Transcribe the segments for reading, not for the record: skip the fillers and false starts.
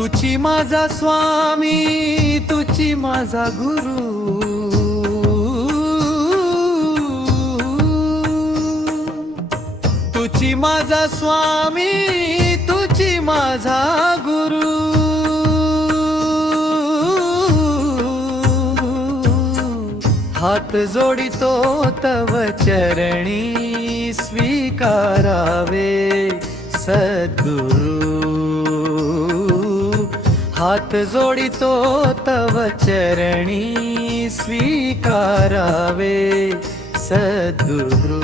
तुची माझा स्वामी, तुची माझा गुरु, तुची माझा स्वामी, तुची माझा गुरु। हात जोडितो तव चरणी, स्वीकारावे सद्गुरु। हात जोडितो तव चरणी, स्वीकारावे सद्गुरु।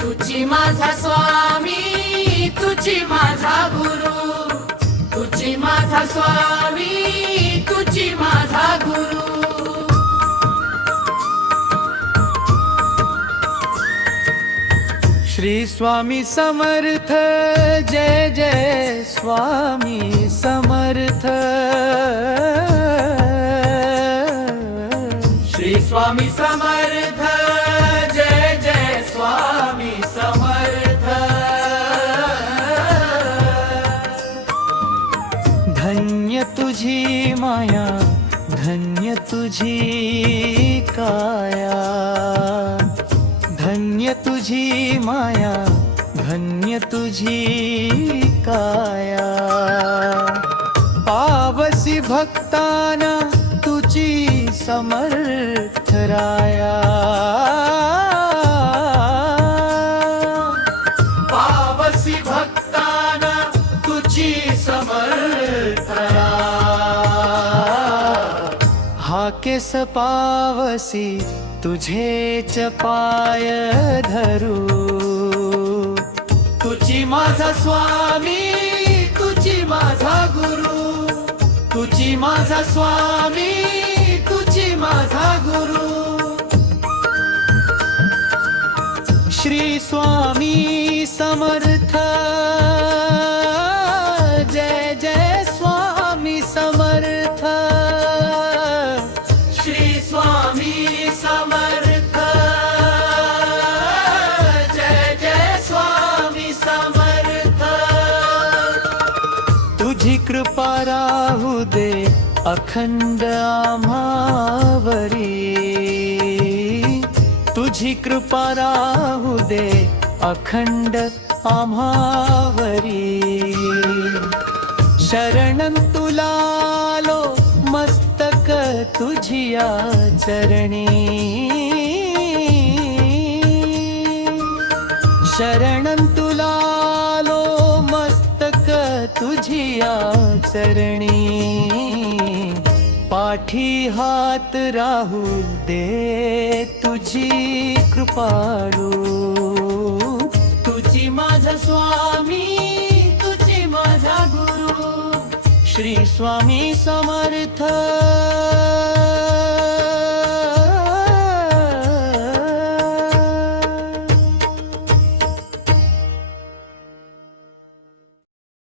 तुची माझा स्वामी, तुची माझा गुरु, तुची माझा स्वामी, तुची माझा गुरु। श्री स्वामी समर्थ, जय जय स्वामी समर्थ। श्री स्वामी समर्थ, जय जय स्वामी समर्थ। धन्य तुझी माया, धन्य तुझी काया, धन्य तुझी माया, धन्य तुझी काया। पावसी भक्ताना तुझी समर्थ राया, पावसी भक्ताना तुझी समर्थ राया। हाकेस पावसी तुझेच पाय धरू, तुची माझा स्वामी, तुची माझा गुरु, तुची माझा स्वामी, तुची माझा गुरु। श्री स्वामी समर्थ, जय जय स्वामी समर्थ। श्री स्वामी समर्थ, जय जय स्वामी समर्थ। तुझी कृपा राहू दे अखंड आम्हावरी, तुझी कृपा राहू दे अखंड आम्हावरी। शरणं तुला आलो मस्तक तुझिया चरणी, शरणं तुला आलो मस्तक तुझिया चरणी। पाठी हात राहू दे तुझी कृपाळू, तुची माझा स्वामी, तुची माझा गुरु। श्री स्वामी समर्थ।